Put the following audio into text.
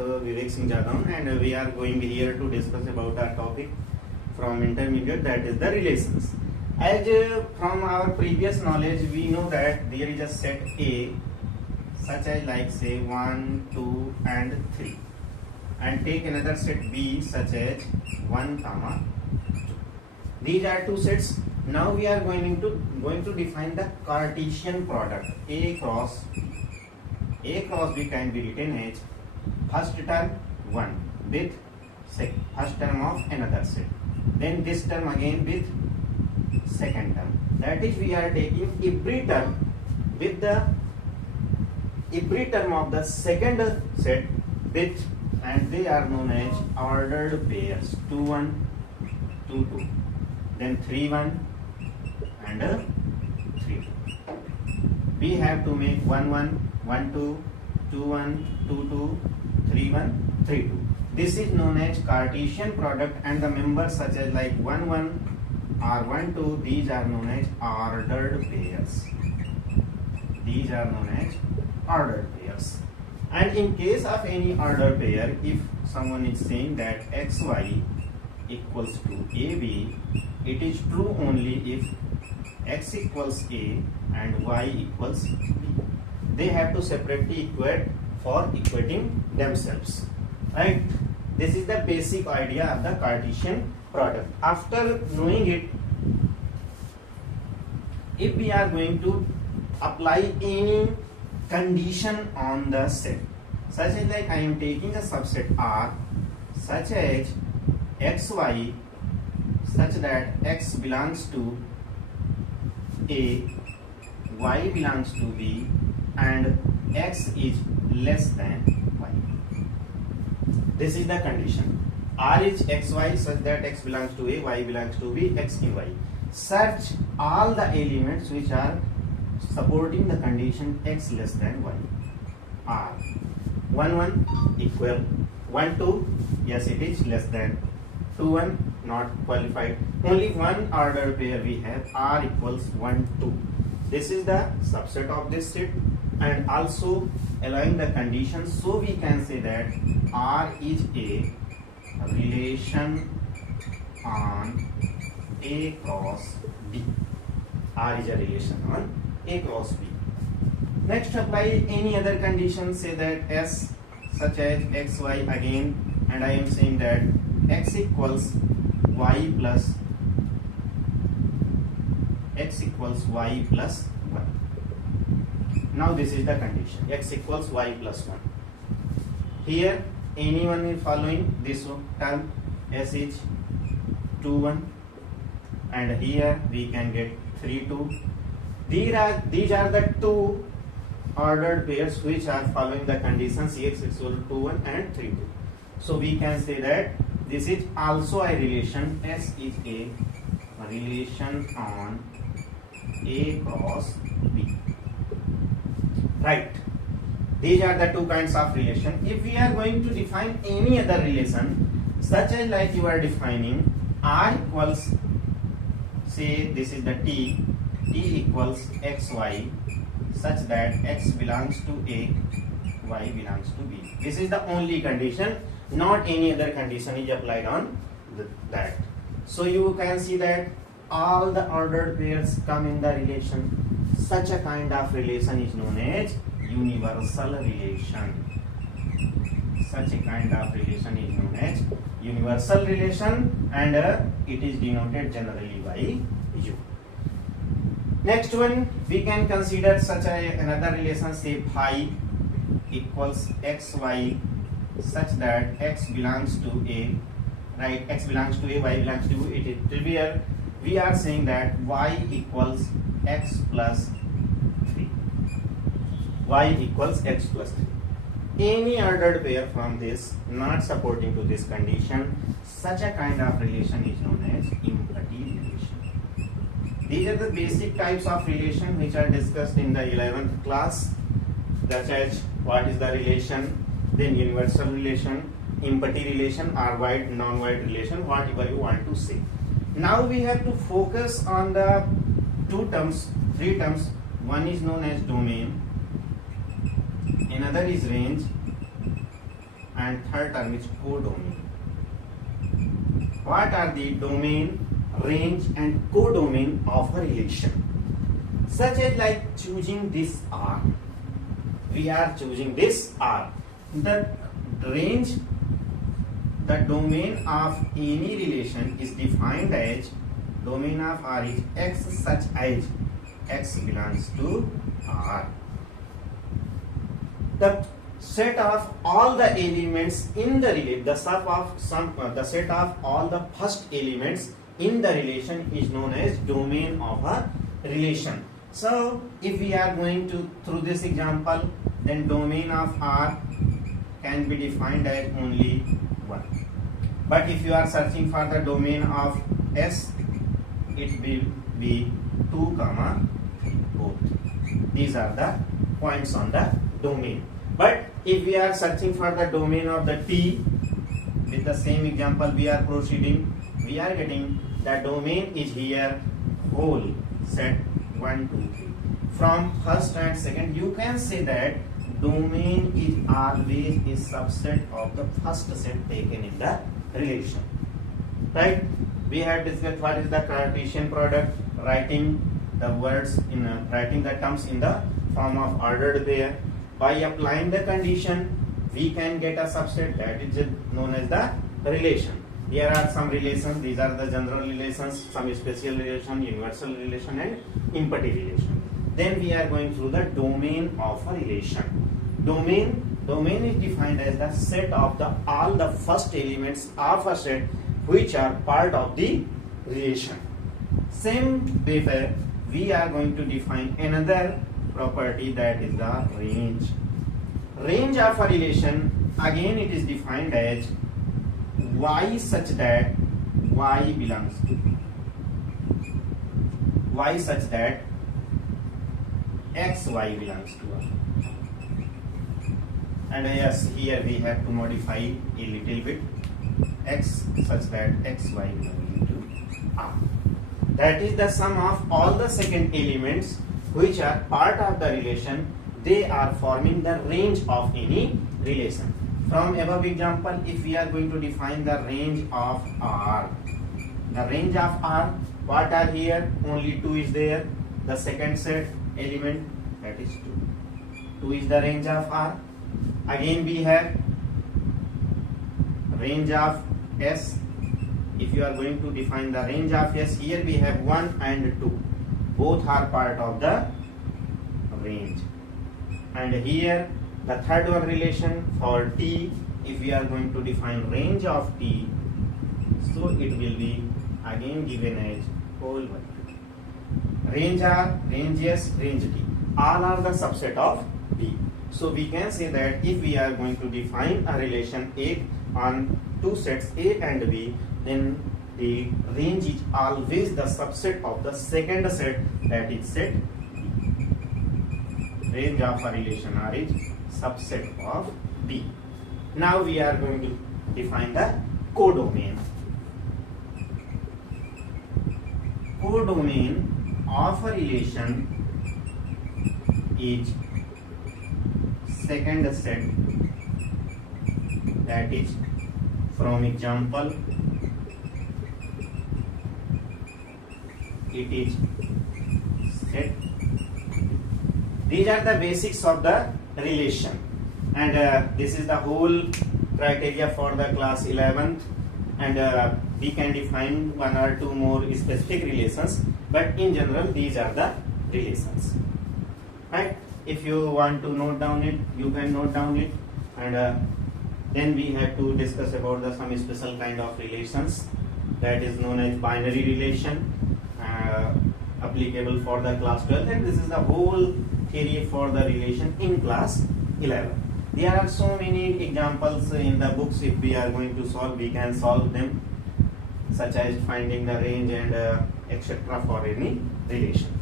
Vivek Singh Jadhav, and we are going here to discuss about our topic from intermediate, that is the relations. As from our previous knowledge, we know that there is a set A such as like say 1, 2 and 3, and take another set B such as 1, 2. These are two sets. Now we are going to define the Cartesian product A cross B. A cross B can be written as first term 1 with first term of another set, then this term again with second term. That is, we are taking every term with the every term of the second set with, and they are known as ordered pairs 2, 1, 2, 2, then 3, 1 and 3, 2. We have to make 1, 1, 1, 2, 2, 1, 2, 2, 3, 1, 3, 2. This is known as Cartesian product, and the members such as like 1, 1 or 1, 2, these are known as ordered pairs. These are known as ordered pairs. And in case of any ordered pair, if someone is saying that xy equals to AB, it is true only if x equals A and y equals B. They have to separately equate for equating themselves, right? This is the basic idea of the Cartesian product. After knowing it, if we are going to apply any condition on the set, such as like I am taking a subset R such as xy such that x belongs to A, y belongs to B, and x is less than y. This is the condition. R is xy such that x belongs to A, y belongs to B, x in y. Search all the elements which are supporting the condition x less than y. R 1, 1 equal 1, 2, yes it is less than 2, 1 not qualified. Only one ordered pair we have, R equals 1, 2. This is the subset of this set, and also allowing the conditions, so we can say that R is a relation on A cross B. R is a relation on A cross B. Next, apply any other condition, say that S such as xy again, and I am saying that x equals y plus 1. Now this is the condition, x equals y plus 1. Here anyone is following this term, s is 2, 1, and here we can get 3, 2. These are the two ordered pairs which are following the conditions x equal to 2, 1 and 3, 2. So we can say that this is also a relation, S is a relation on A cross B. Right. These are the two kinds of relation. If we are going to define any other relation, such as like you are defining R equals, say this is the T equals xy such that x belongs to A, y belongs to B. This is the only condition, not any other condition is applied on that. So you can see that all the ordered pairs come in the relation. Such a kind of relation is known as universal relation. Such a kind of relation is known as universal relation, and it is denoted generally by U. Next one, we can consider such another relation, say phi equals xy such that x belongs to A, right? X belongs to A, y belongs to B. It is trivial. We are saying that y equals x plus 3. Y equals x plus 3. Any ordered pair from this not supporting to this condition, such a kind of relation is known as empty relation. These are the basic types of relation which are discussed in the 11th class, such as what is the relation, then universal relation, empty relation, or wide non-wide relation, whatever you want to say. Now we have to focus on the three terms. One is known as domain, another is range, and and third term is codomain. What are the domain, range and codomain of a relation? Such as like choosing this R. We are choosing this R. The range, the domain of any relation is defined as, domain of R is X such as X belongs to R. The set of all the elements in the relation, the set of all the first elements in the relation is known as domain of a relation. So if we are going to through this example, then domain of R can be defined as only 1. But if you are searching for the domain of S, it will be 2, 3, both. These are the points on the domain. But if we are searching for the domain of the T, with the same example we are proceeding, we are getting the domain is here whole set 1, 2, 3. From first and second, you can say that domain is always a subset of the first set taken in the relation. Right? We have discussed what is the Cartesian product, writing the words in writing the terms in the form of ordered pair. By applying the condition, we can get a subset that is known as the relation. Here are some relations. These are the general relations, some special relation, universal relation and empty relation. Then we are going through the domain of a relation. Domain is defined as the set of the all the first elements of a set which are part of the relation. Same way we are going to define another property, that is the range. Range of a relation, again it is defined as Y such that Y belongs to Y such that XY belongs to R. And yes, here we have to modify a little bit, X such that XY belongs to R. That is the sum of all the second elements which are part of the relation. They are forming the range of any relation. From above example, if we are going to define the range of R, the range of R, what are here? Only 2 is there. The second set element, that is 2. 2 is the range of R. Again we have range of S. If you are going to define the range of S, here we have 1 and 2. Both are part of the range. And here the third one relation for T, if we are going to define range of T, so it will be again given as whole 1. Range R, range S, range T, all are the subset of B. So we can say that if we are going to define a relation A on two sets A and B, then the range is always the subset of the second set, that is set B. Range of a relation R is subset of B. Now we are going to define the codomain. Codomain of a relation is second set, that is from example it is set. These are the basics of the relation, and this is the whole criteria for the class 11th, and we can define 1 or 2 more specific relations, but in general these are the relations, right? If you want to note down it, you can note down it, and then we have to discuss about the some special kind of relations, that is known as binary relation, applicable for the class 12, and this is the whole theory for the relation in class 11. There are so many examples in the books. If we are going to solve, we can solve them, such as finding the range and etc. for any relation.